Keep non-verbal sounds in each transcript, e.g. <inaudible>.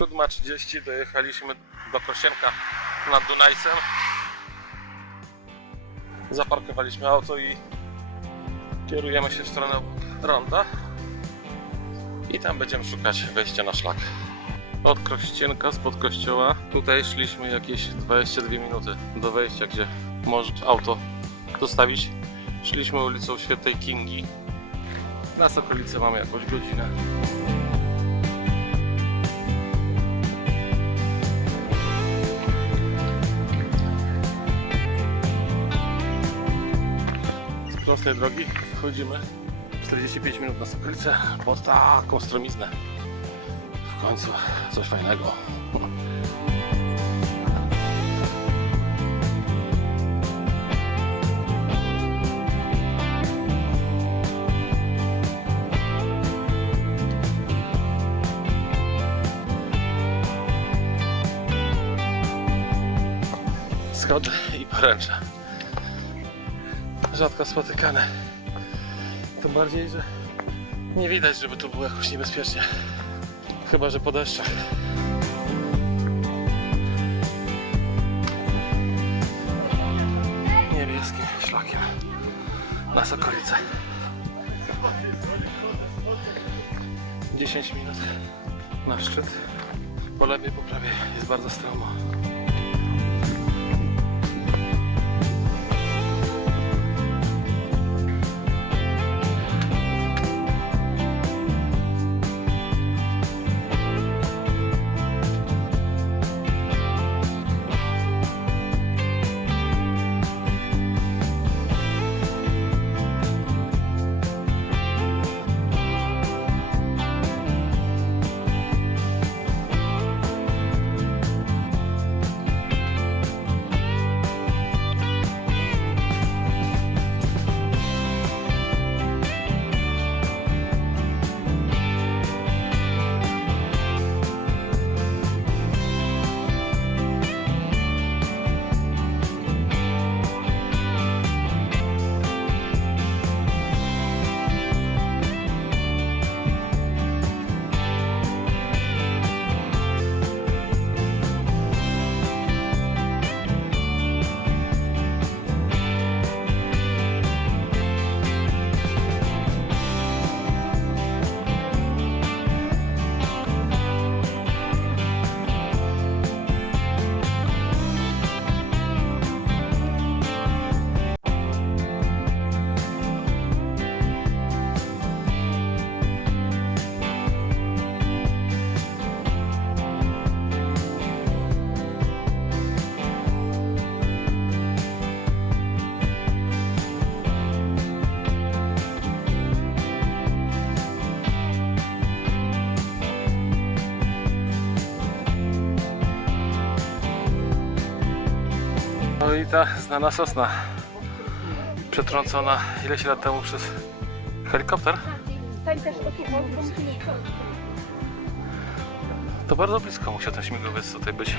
7.30 dojechaliśmy do Kosienka nad Dunajcem. Zaparkowaliśmy auto i kierujemy się w stronę ronda. I tam będziemy szukać wejścia na szlak. Od Krościenka, spod kościoła, tutaj szliśmy jakieś 22 minuty do wejścia, gdzie możesz auto zostawić. Szliśmy ulicą Świętej Kingi. Na okolicy mamy jakąś godzinę. Prostej drogi wchodzimy 45 minut na Sokolicę pod taką stromiznę. W końcu coś fajnego. Schody i poręcze. Rzadko spotykane. Tym bardziej, że nie widać, żeby tu było jakoś niebezpiecznie. Chyba, że po deszczach. Niebieskim szlakiem na Sokolice. 10 minut na szczyt. Po lewej, po prawej jest bardzo stromo. No i ta znana sosna. Przetrącona ileś lat temu przez helikopter. To bardzo blisko musiał ten śmigłowiec tutaj być.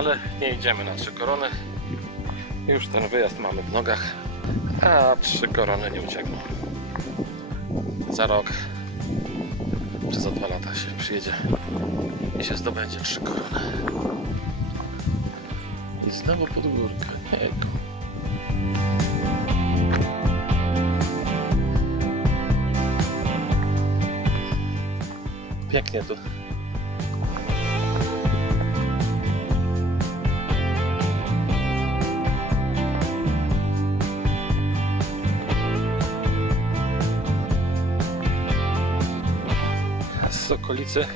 Ale nie idziemy na trzy korony. Już ten wyjazd mamy w nogach, a trzy korony nie uciekną. Za rok, czy za dwa lata się przyjedzie i się zdobędzie trzy korony. I znowu pod górkę. Pięknie tu. Okolicy.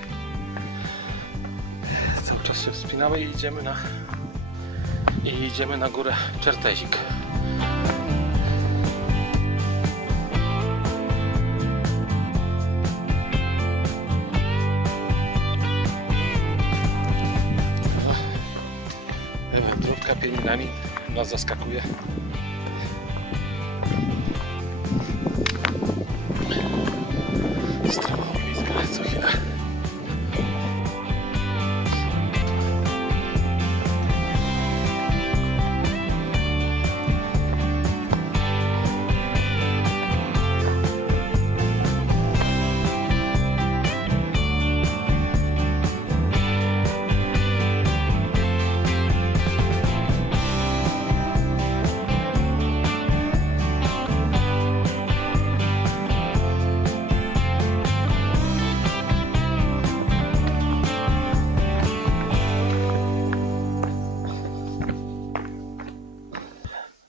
Cały czas się wspinamy i idziemy na i idziemy na górę Czertezik. kapielinami nas zaskakuje.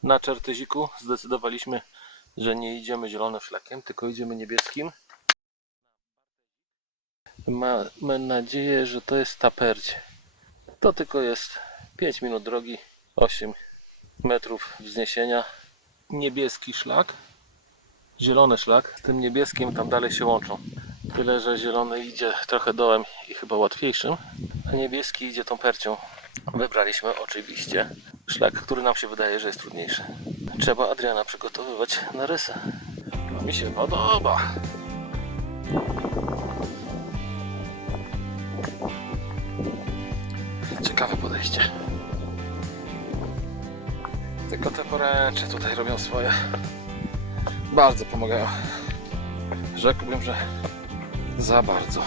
Na Czerteziku zdecydowaliśmy, że nie idziemy zielonym szlakiem, tylko idziemy niebieskim. Mamy nadzieję, że to jest tapercie. To tylko jest 5 minut drogi, 8 metrów wzniesienia. Niebieski szlak, zielony szlak, z tym niebieskim tam dalej się łączą. Tyle, że zielony idzie trochę dołem i chyba łatwiejszym, a niebieski idzie tą percią. Wybraliśmy oczywiście szlak, który nam się wydaje, że jest trudniejszy. Trzeba Adriana przygotowywać na rysę. To mi się podoba. Ciekawe podejście. Tylko te poręcze tutaj robią swoje. Bardzo pomagają. Rzekłbym, że za bardzo.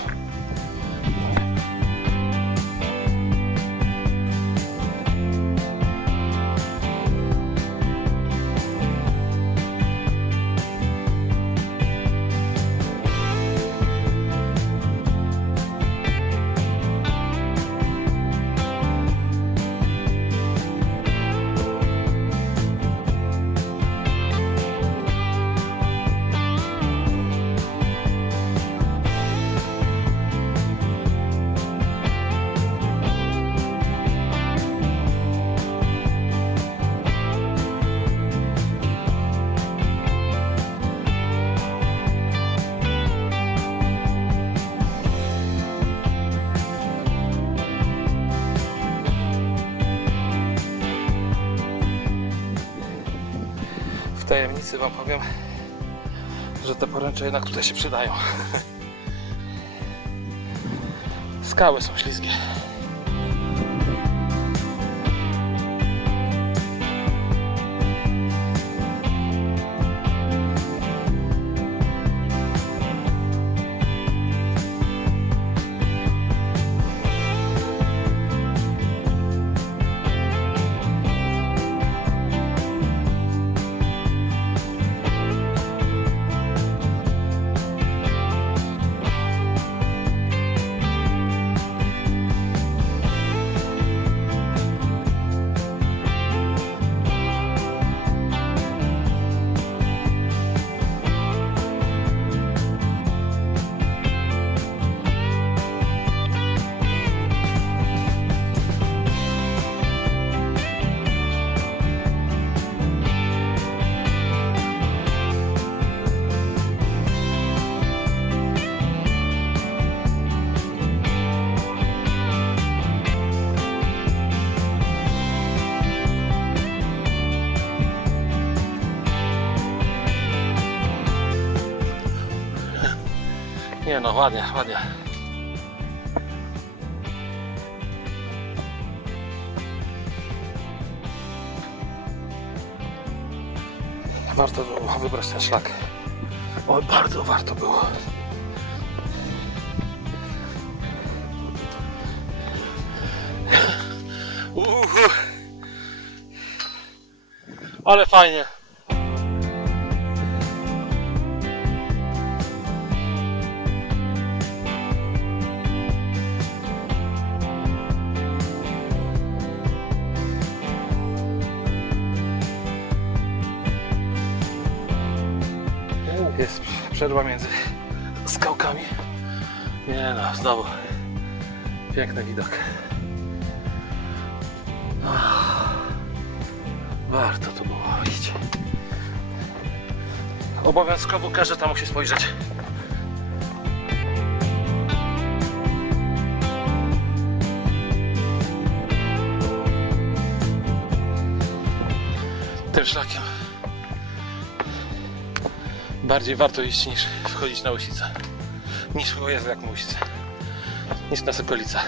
Tajemnicy Wam powiem, że te poręcze jednak tutaj się przydają. <laughs> Skały są śliskie. Nie no, ładnie, ładnie. Warto było wybrać ten szlak. Oj, bardzo warto było. Uhu. Ale fajnie. Jest przerwa między skałkami. Nie no, znowu piękny widok. Warto to było iść. Obowiązkowo każdy tam musi spojrzeć. tym szlakiem. Bardziej warto iść niż wchodzić na Łysicę. Niż, Jezu, jak Łysicę. Niż na Sokolica.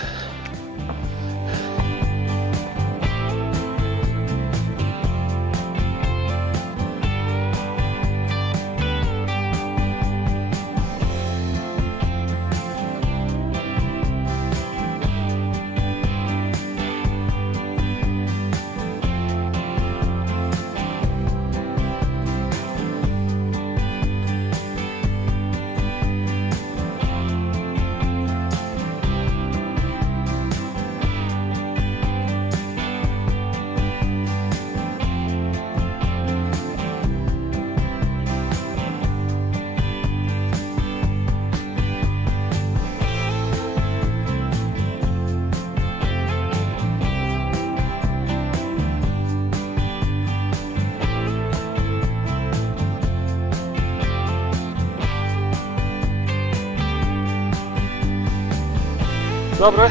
Dobry.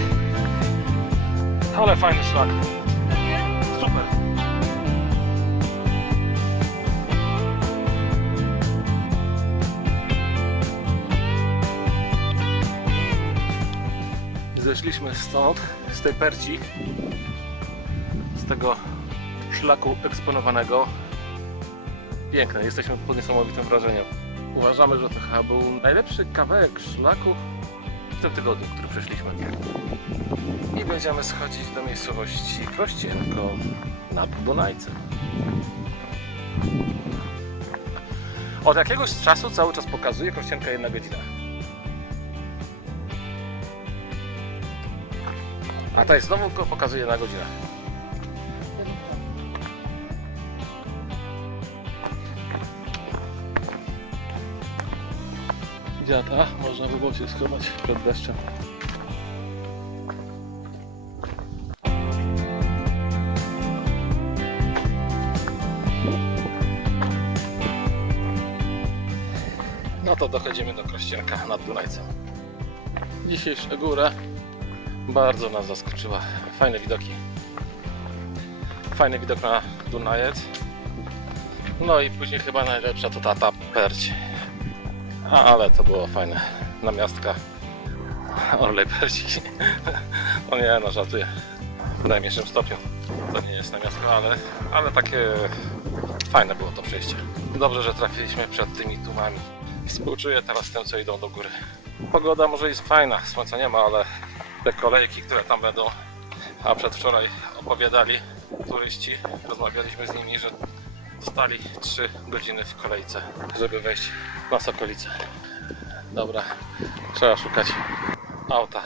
Ale fajny szlak. Super. Zeszliśmy stąd, z tej perci, z tego szlaku eksponowanego. Piękne, jesteśmy pod niesamowitym wrażeniem. Uważamy, że to chyba był najlepszy kawałek szlaku w tym tygodniu, który przeszliśmy. I będziemy schodzić do miejscowości Krościenko nad Dunajcem. Od jakiegoś czasu cały czas pokazuje Krościenka jedna godzina. A ta jest znowu ko- pokazuje jedna godzina. Dziata, można by było się schować przed deszczem. No to dochodzimy do Krościenka nad Dunajcem. Dzisiejsza góra bardzo nas zaskoczyła. Fajne widoki. Fajny widok na Dunajec. No i później chyba najlepsza to tata Perć. A, ale to było fajne. Namiastka. Orlej Perci. O nie, no żartuję. W najmniejszym stopniu. To nie jest namiastka, ale, ale takie fajne było to przejście. Dobrze, że trafiliśmy przed tymi tłumami. Współczuję teraz tym, co idą do góry. Pogoda może jest fajna, słońca nie ma, ale te kolejki, które tam będą, a przedwczoraj opowiadali turyści, rozmawialiśmy z nimi, że stali 3 godziny w kolejce, żeby wejść na Sokolicę. Dobra, trzeba szukać auta